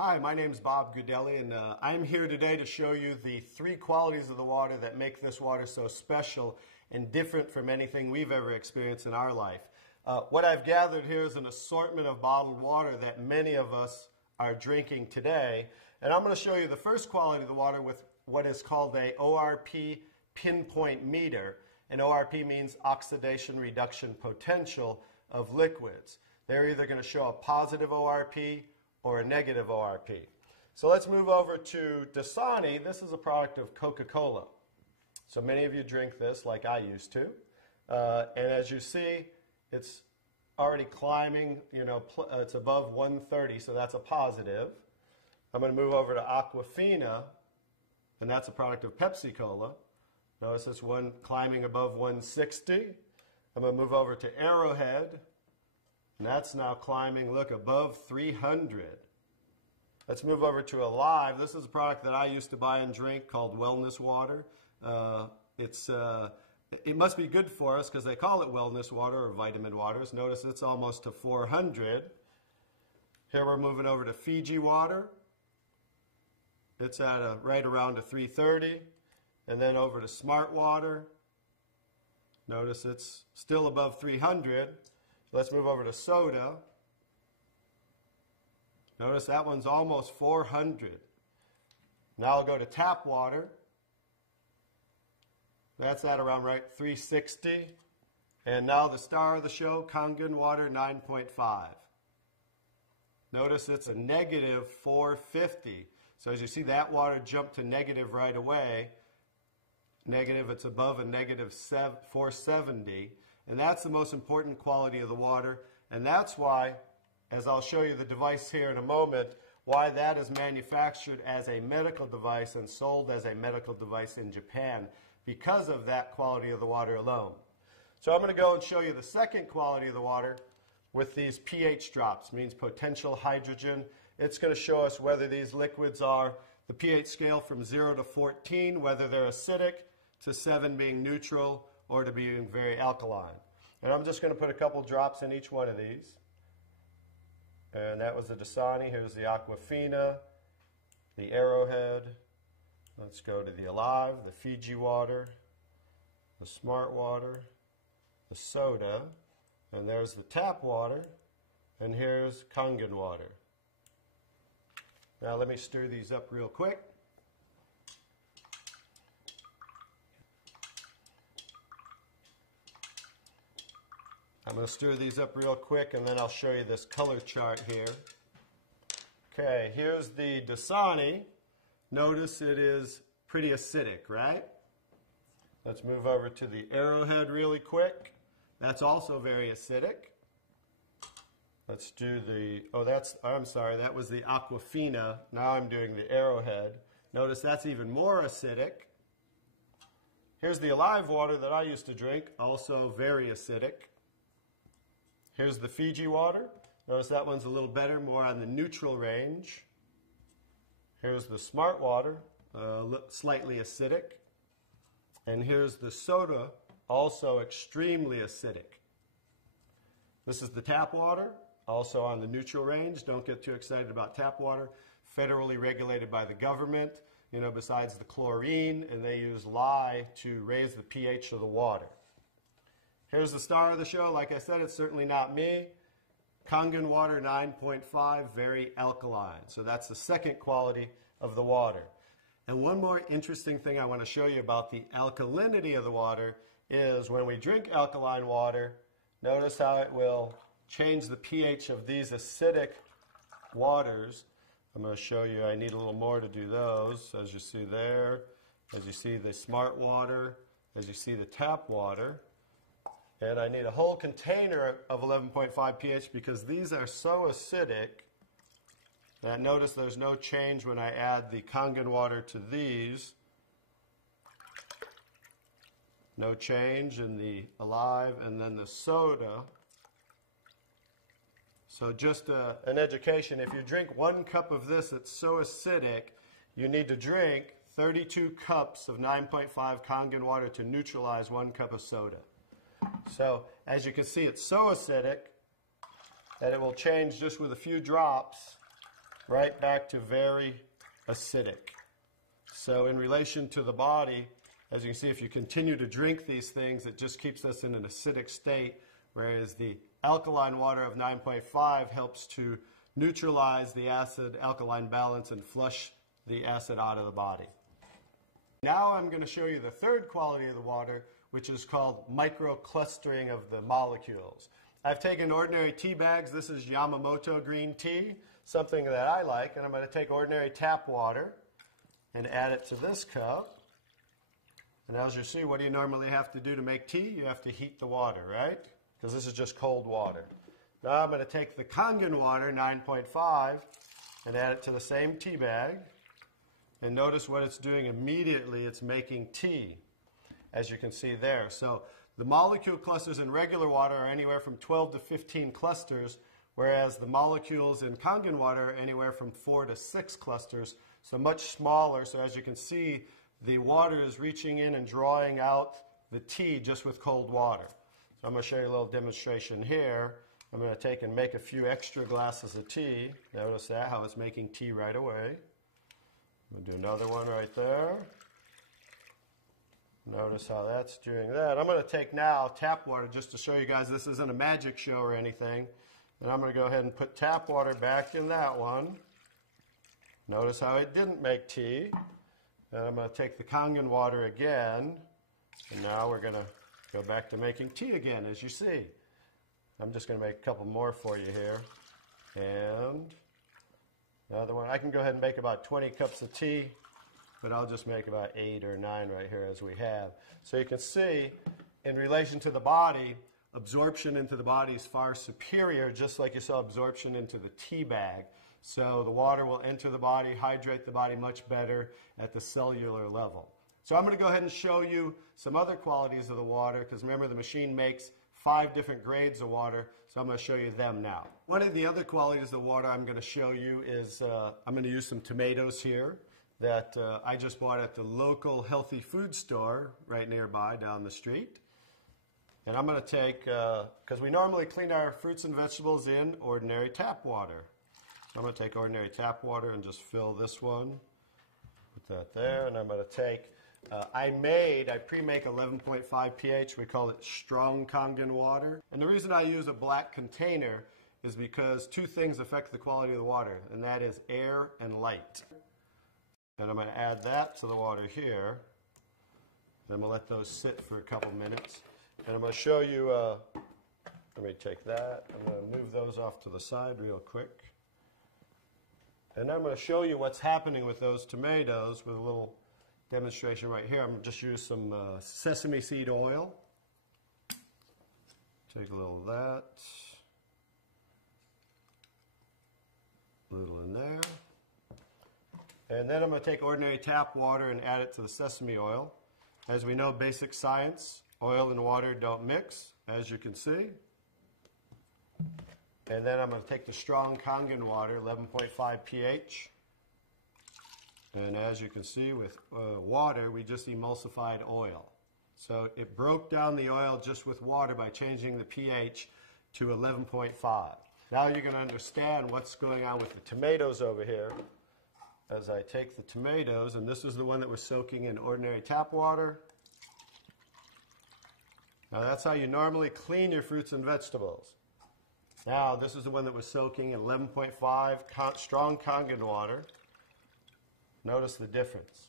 Hi, my name is Bob Gudelli, and I'm here today to show you the 3 qualities of the water that make this water so special and different from anything we've ever experienced in our life. What I've gathered here is an assortment of bottled water that many of us are drinking today, and I'm going to show you the first quality of the water with what is called a ORP pinpoint meter, and ORP means oxidation reduction potential of liquids. They're either going to show a positive ORP or a negative ORP. So let's move over to Dasani. This is a product of Coca-Cola. So many of you drink this like I used to. And as you see, it's already climbing, it's above 130, so that's a positive. I'm going to move over to Aquafina, and that's a product of Pepsi-Cola. Notice this one climbing above 160. I'm going to move over to Arrowhead, and that's now climbing, look, above 300. Let's move over to Alive. This is a product that I used to buy and drink called Wellness Water. It must be good for us because they call it wellness water or vitamin waters. Notice it's almost to 400. Here we're moving over to Fiji water. It's at right around a 330. And then over to Smart Water. Notice it's still above 300. Let's move over to soda. Notice that one's almost 400. Now I'll go to tap water. That's at around 360. And now the star of the show, Kangen Water 9.5. Notice it's a negative 450. So as you see, that water jumped to negative right away. Negative, it's above a negative 470. And that's the most important quality of the water. And that's why, as I'll show you the device here in a moment, why that is manufactured as a medical device and sold as a medical device in Japan, because of that quality of the water alone. So I'm going to go and show you the second quality of the water with these pH drops, means potential hydrogen. It's going to show us whether these liquids are the pH scale from 0 to 14, whether they're acidic, to 7 being neutral, or to being very alkaline. And I'm just going to put a couple drops in each one of these. And that was the Dasani. Here's the Aquafina, the Arrowhead. Let's go to the Alive, the Fiji water, the Smart water, the soda, and there's the tap water, and here's Kangen water. Now let me stir these up real quick. I'm going to stir these up real quick, and then I'll show you this color chart here. Okay, here's the Dasani. Notice it is pretty acidic, right? Let's move over to the Arrowhead really quick. That's also very acidic. Let's do the, I'm sorry, that was the Aquafina. Now I'm doing the Arrowhead. Notice that's even more acidic. Here's the Alive water that I used to drink, also very acidic. Here's the Fiji water. Notice that one's a little better, more on the neutral range. Here's the Smart water, slightly acidic. And here's the soda, also extremely acidic. This is the tap water, also on the neutral range. Don't get too excited about tap water. Federally regulated by the government, besides the chlorine, and they use lye to raise the pH of the water. Here's the star of the show. Like I said, it's certainly not me. Kangen water 9.5, very alkaline. So that's the second quality of the water. And one more interesting thing I want to show you about the alkalinity of the water is when we drink alkaline water, notice how it will change the pH of these acidic waters. I'm going to show you, I need a little more to do those. As you see there, as you see the Smart water, as you see the tap water. And I need a whole container of 11.5 pH because these are so acidic that notice there's no change when I add the Kangen water to these. No change in the Alive, and then the soda. So just an education, if you drink 1 cup of this, it's so acidic, you need to drink 32 cups of 9.5 Kangen water to neutralize 1 cup of soda. So as you can see, it's so acidic that it will change just with a few drops right back to very acidic. So in relation to the body, as you can see, if you continue to drink these things, it just keeps us in an acidic state, whereas the alkaline water of 9.5 helps to neutralize the acid-alkaline balance and flush the acid out of the body. Now I'm going to show you the third quality of the water, which is called microclustering of the molecules. I've taken ordinary tea bags. This is Yamamoto green tea, something that I like, and I'm going to take ordinary tap water and add it to this cup. And as you see, what do you normally have to do to make tea? You have to heat the water, right? Because this is just cold water. Now I'm going to take the Kangen water, 9.5, and add it to the same tea bag. And notice what it's doing immediately. It's making tea, as you can see there. So the molecule clusters in regular water are anywhere from 12 to 15 clusters, whereas the molecules in Kangen water are anywhere from 4 to 6 clusters, so much smaller. So as you can see, the water is reaching in and drawing out the tea just with cold water. So I'm going to show you a little demonstration here. I'm going to take and make a few extra glasses of tea. Notice that, how it's making tea right away. I'm going to do another one right there. Notice how that's doing that. I'm going to take now tap water just to show you guys this isn't a magic show or anything. And I'm going to go ahead and put tap water back in that one. Notice how it didn't make tea. And I'm going to take the Kangen water again. And now we're going to go back to making tea again, as you see. I'm just going to make a couple more for you here. And another one. I can go ahead and make about 20 cups of tea, but I'll just make about 8 or 9 right here as we have. So you can see, in relation to the body, absorption into the body is far superior, just like you saw absorption into the tea bag. So the water will enter the body, hydrate the body much better at the cellular level. So I'm going to go ahead and show you some other qualities of the water, because remember the machine makes 5 different grades of water, so I'm going to show you them now. One of the other qualities of the water I'm going to show you is I'm going to use some tomatoes here that I just bought at the local healthy food store right nearby down the street. And I'm going to take, because we normally clean our fruits and vegetables in ordinary tap water. So I'm going to take ordinary tap water and just fill this one. Put that there, and I'm going to take, I pre-make 11.5 pH. We call it strong Kangen water. And the reason I use a black container is because 2 things affect the quality of the water, and that is air and light. And I'm going to add that to the water here. Then I'm going to let those sit for a couple minutes. And I'm going to show you, let me take that. I'm going to move those off to the side real quick. And I'm going to show you what's happening with those tomatoes with a little demonstration right here. I'm going to just use some sesame seed oil. Take a little of that. A little in there. And then I'm going to take ordinary tap water and add it to the sesame oil. As we know, basic science, oil and water don't mix, as you can see. And then I'm going to take the strong Kangen water, 11.5 pH. And as you can see with water, we just emulsified oil. So it broke down the oil just with water by changing the pH to 11.5. Now you're going to understand what's going on with the tomatoes over here. As I take the tomatoes, and this is the one that was soaking in ordinary tap water. Now that's how you normally clean your fruits and vegetables. Now this is the one that was soaking in 11.5 strong Kangen water. Notice the difference.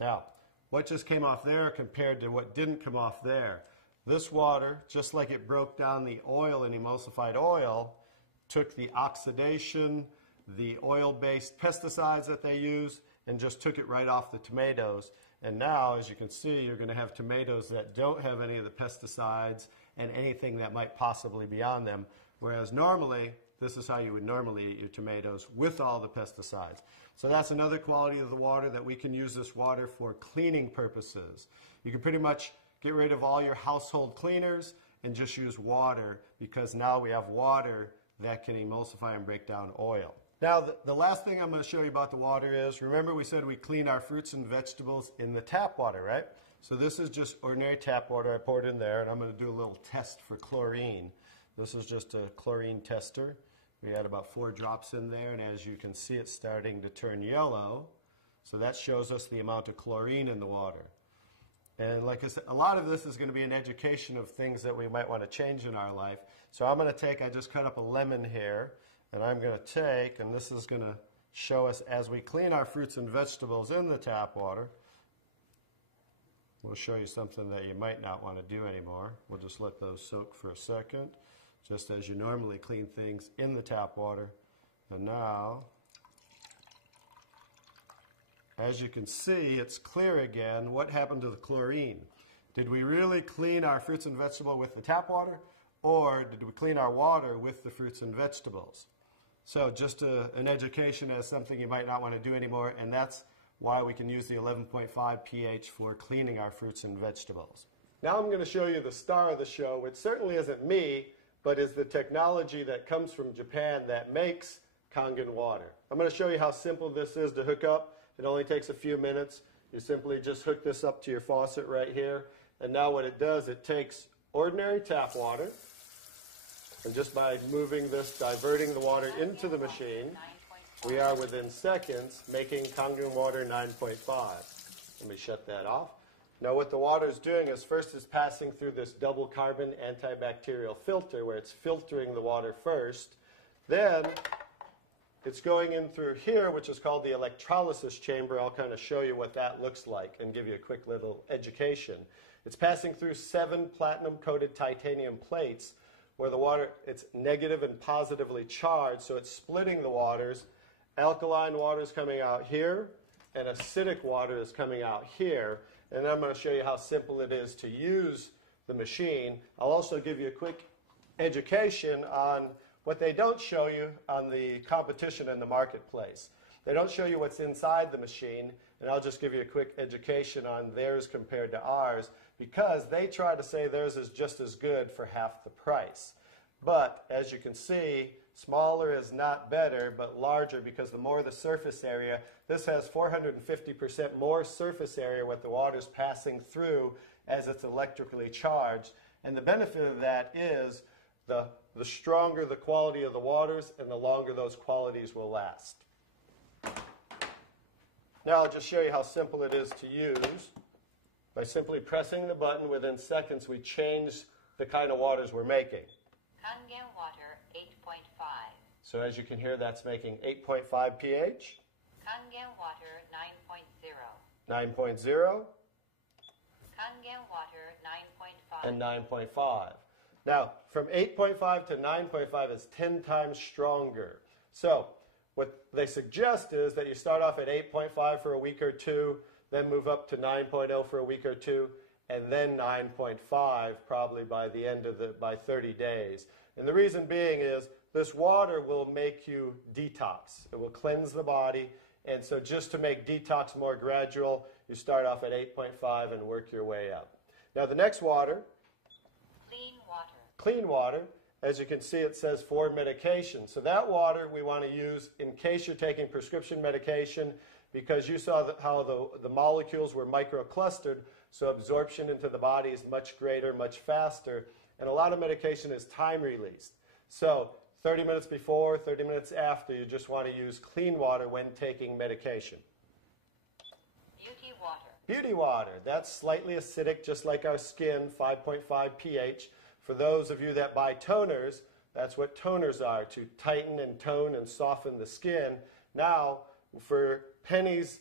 Now, what just came off there compared to what didn't come off there? This water, just like it broke down the oil and emulsified oil, took the oxidation, the oil-based pesticides that they use, and just took it right off the tomatoes. And now, as you can see, you're going to have tomatoes that don't have any of the pesticides and anything that might possibly be on them. Whereas normally, this is how you would normally eat your tomatoes, with all the pesticides. So that's another quality of the water, that we can use this water for cleaning purposes. You can pretty much get rid of all your household cleaners and just use water, because now we have water that can emulsify and break down oil. Now, the last thing I'm going to show you about the water is, remember we said we clean our fruits and vegetables in the tap water, right? So this is just ordinary tap water. I poured in there, and I'm going to do a little test for chlorine. This is just a chlorine tester. We had about 4 drops in there, and as you can see, it's starting to turn yellow. So that shows us the amount of chlorine in the water. And like I said, a lot of this is going to be an education of things that we might want to change in our life. So I'm going to take, I just cut up a lemon here, and I'm going to take, and this is going to show us as we clean our fruits and vegetables in the tap water. We'll show you something that you might not want to do anymore. We'll just let those soak for a second, just as you normally clean things in the tap water. And now, as you can see, it's clear again. What happened to the chlorine? Did we really clean our fruits and vegetables with the tap water, or did we clean our water with the fruits and vegetables? So just an education as something you might not want to do anymore, and that's why we can use the 11.5 pH for cleaning our fruits and vegetables. Now I'm going to show you the star of the show, which certainly isn't me, but is the technology that comes from Japan that makes Kangen water. I'm going to show you how simple this is to hook up. It only takes a few minutes. You simply just hook this up to your faucet right here, and now what it does, it takes ordinary tap water, and just by moving this, diverting the water into the machine, we are within seconds making Kangen water 9.5. Let me shut that off. Now what the water is doing is first it's passing through this double carbon antibacterial filter where it's filtering the water first. Then it's going in through here, which is called the electrolysis chamber. I'll kind of show you what that looks like and give you a quick little education. It's passing through 7 platinum-coated titanium plates where the water, it's negative and positively charged, so it's splitting the waters. Alkaline water is coming out here, and acidic water is coming out here. And I'm going to show you how simple it is to use the machine. I'll also give you a quick education on what they don't show you on the competition in the marketplace. They don't show you what's inside the machine, and I'll just give you a quick education on theirs compared to ours, because they try to say theirs is just as good for half the price. But as you can see, smaller is not better, but larger, because the more the surface area, this has 450% more surface area what the water's passing through as it's electrically charged. And the benefit of that is the stronger the quality of the waters and the longer those qualities will last. Now I'll just show you how simple it is to use. By simply pressing the button, within seconds we change the kind of waters we're making. Kangen water 8.5. So as you can hear, that's making 8.5 pH. Kangen water 9.0. 9.0. Kangen water 9.5. And 9.5. Now, from 8.5 to 9.5 is 10 times stronger. So what they suggest is that you start off at 8.5 for a week or two, then move up to 9.0 for a week or two, and then 9.5 probably by the end of by 30 days. And the reason being is this water will make you detox. It will cleanse the body. And so just to make detox more gradual, you start off at 8.5 and work your way up. Now the next water, Clean water. clean water, as you can see it says for medication. So that water we want to use in case you're taking prescription medication, because you saw how the molecules were microclustered, so absorption into the body is much greater, much faster, and a lot of medication is time released. So 30 minutes before, 30 minutes after, you just want to use clean water when taking medication. Beauty water. Beauty water, that's slightly acidic, just like our skin, 5.5 pH. For those of you that buy toners, that's what toners are, to tighten and tone and soften the skin. Now, for pennies,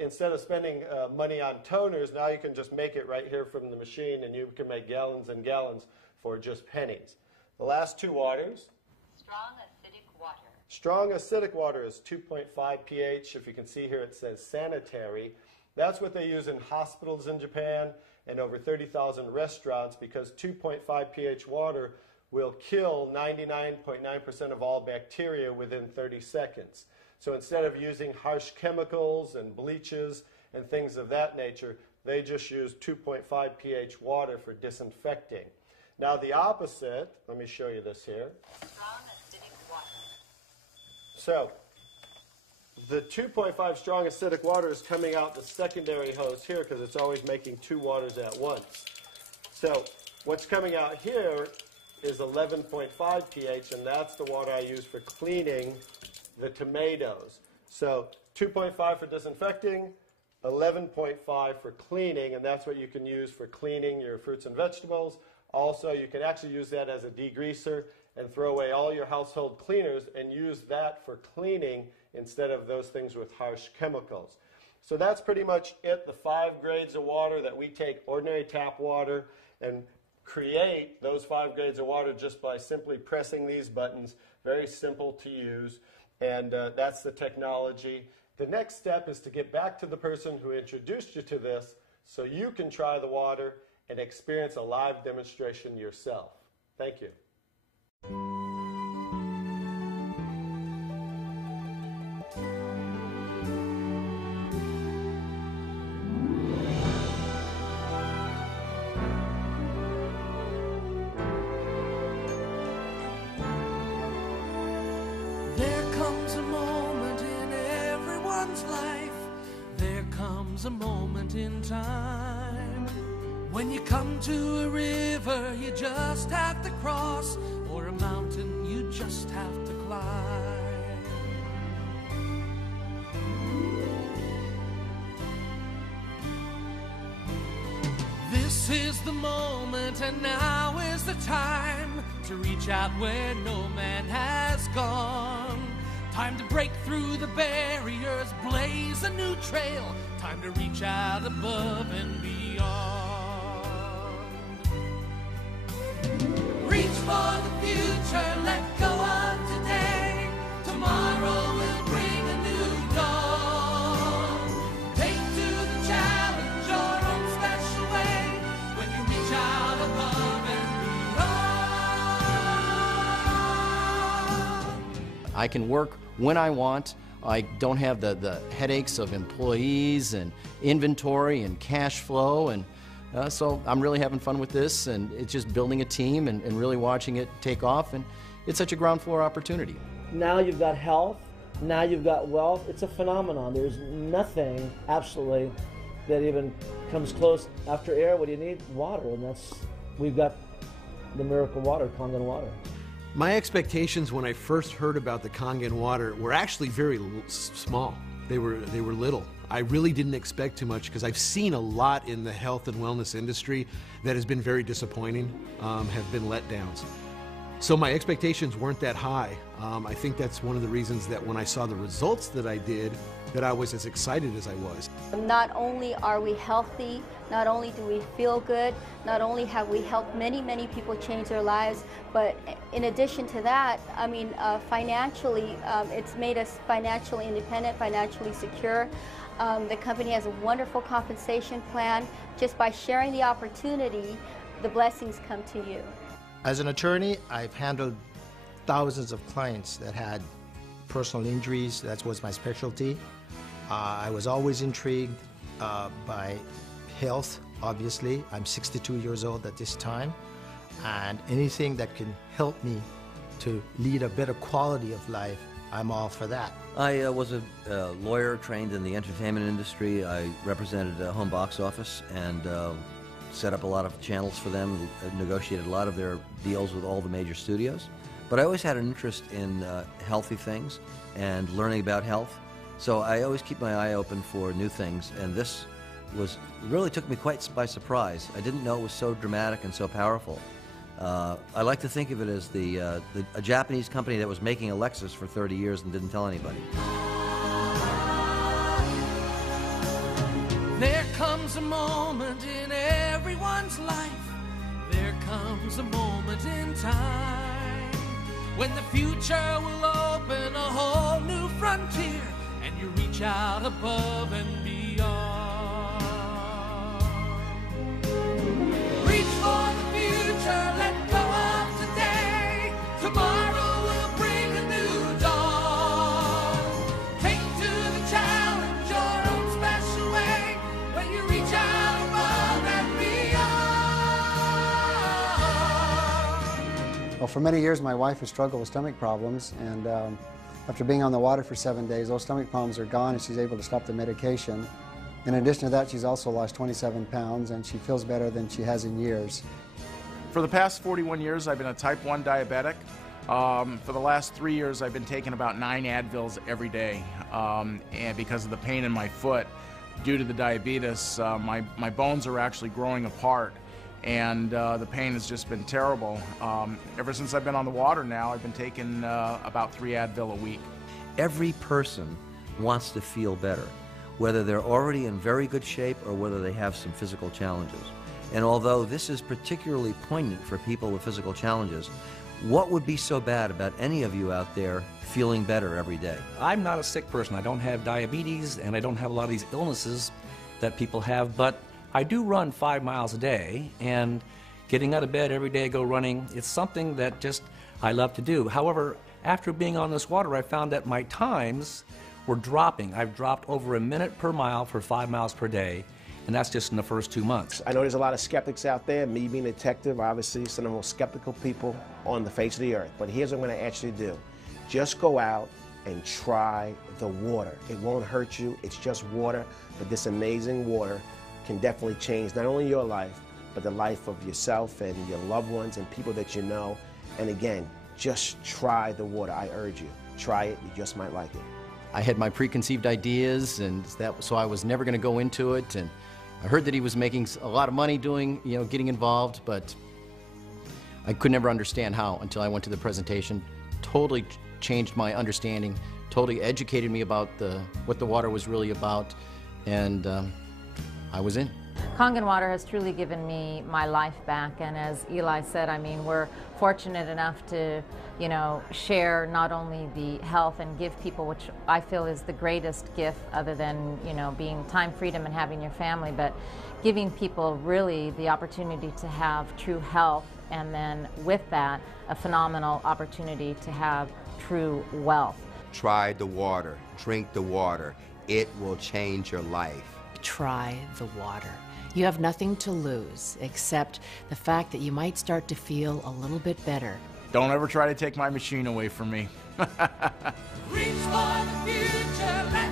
instead of spending money on toners, now you can just make it right here from the machine, and you can make gallons and gallons for just pennies. The last two waters. Strong acidic water. Strong acidic water is 2.5 pH. If you can see here, it says sanitary. That's what they use in hospitals in Japan and over 30,000 restaurants, because 2.5 pH water will kill 99.9% of all bacteria within 30 seconds. So instead of using harsh chemicals and bleaches and things of that nature, they just use 2.5 pH water for disinfecting. Now the opposite, let me show you this here. Strong acidic water. So the 2.5 strong acidic water is coming out the secondary hose here, because it's always making two waters at once. So what's coming out here is 11.5 pH, and that's the water I use for cleaning the tomatoes. So 2.5 for disinfecting, 11.5 for cleaning, and that's what you can use for cleaning your fruits and vegetables. Also, you can actually use that as a degreaser and throw away all your household cleaners and use that for cleaning instead of those things with harsh chemicals. So that's pretty much it, the 5 grades of water that we take ordinary tap water and create those 5 grades of water just by simply pressing these buttons. Very simple to use, and that's the technology. The next step is to get back to the person who introduced you to this so you can try the water and experience a live demonstration yourself. Thank you. There comes a moment in everyone's life. There comes a moment in time when you come to a river you just have to cross, or a mountain you just have to climb. This is the moment, and now is the time to reach out where no man has gone. Time to break through the barriers, blaze a new trail. Time to reach out above and beyond. Reach for the future, let go of today. Tomorrow will bring a new dawn. Take to the challenge your own special way when you reach out above and beyond. I can work when I want. I don't have the headaches of employees and inventory and cash flow, and so I'm really having fun with this, and it's just building a team and really watching it take off, and it's such a ground floor opportunity. Now you've got health, now you've got wealth. It's a phenomenon. There's nothing absolutely that even comes close. After air, what do you need? Water, and we've got the miracle water, Kangen water. My expectations when I first heard about the Kangen water were actually very small. They were little. I really didn't expect too much because I've seen a lot in the health and wellness industry that has been very disappointing, have been letdowns. So my expectations weren't that high. I think that's one of the reasons that when I saw the results that I did, that I was as excited as I was. Not only are we healthy, not only do we feel good, not only have we helped many, many people change their lives, but in addition to that, I mean, financially, it's made us financially independent, financially secure. The company has a wonderful compensation plan. Just by sharing the opportunity, the blessings come to you. As an attorney, I've handled thousands of clients that had personal injuries. That was my specialty. I was always intrigued by health, obviously. I'm 62 years old at this time, and anything that can help me to lead a better quality of life, I'm all for that. I was a lawyer trained in the entertainment industry. I represented a home box office and set up a lot of channels for them, negotiated a lot of their deals with all the major studios. But I always had an interest in healthy things and learning about health. So I always keep my eye open for new things, and this really took me quite by surprise. I didn't know it was so dramatic and so powerful. I like to think of it as a Japanese company that was making Alexas for 30 years and didn't tell anybody. There comes a moment in everyone's life. There comes a moment in time when the future will open a whole new frontier, and you reach out above and beyond. Reach for the future, let go of today. Tomorrow will bring a new dawn. Take to the challenge your own special way when you reach out above and beyond. Well, for many years my wife has struggled with stomach problems, and after being on the water for 7 days, those stomach problems are gone and she's able to stop the medication. In addition to that, she's also lost 27 pounds and she feels better than she has in years. For the past 41 years, I've been a type 1 diabetic. For the last 3 years, I've been taking about 9 Advils every day. And because of the pain in my foot, due to the diabetes, my bones are actually growing apart. And the pain has just been terrible. Ever since I've been on the water now, I've been taking about 3 Advil a week. Every person wants to feel better, whether they're already in very good shape or whether they have some physical challenges. And although this is particularly poignant for people with physical challenges, what would be so bad about any of you out there feeling better every day? I'm not a sick person. I don't have diabetes, and I don't have a lot of these illnesses that people have, but I do run 5 miles a day, and getting out of bed every day, go running, it's something that just I love to do. However, after being on this water, I found that my times were dropping. I've dropped over a minute per mile for 5 miles per day, and that's just in the first 2 months. I know there's a lot of skeptics out there. Me being a detective, obviously, some of the most skeptical people on the face of the earth. But here's what I'm going to actually do. Just go out and try the water. It won't hurt you. It's just water, but this amazing water can definitely change not only your life, but the life of yourself and your loved ones and people that you know. And again, just try the water. I urge you. Try it. You just might like it. I had my preconceived ideas, and so I was never going to go into it. And I heard that he was making a lot of money doing, getting involved, but I could never understand how until I went to the presentation. Totally changed my understanding, totally educated me about what the water was really about, and I was in. Kangen Water has truly given me my life back, and as Eli said, I mean, we're fortunate enough to, share not only the health and give people, which I feel is the greatest gift other than, being time freedom and having your family, but giving people really the opportunity to have true health, and then with that, a phenomenal opportunity to have true wealth. Try the water, drink the water. It will change your life. Try the water. You have nothing to lose except the fact that you might start to feel a little bit better. Don't ever try to take my machine away from me. Reach for the future.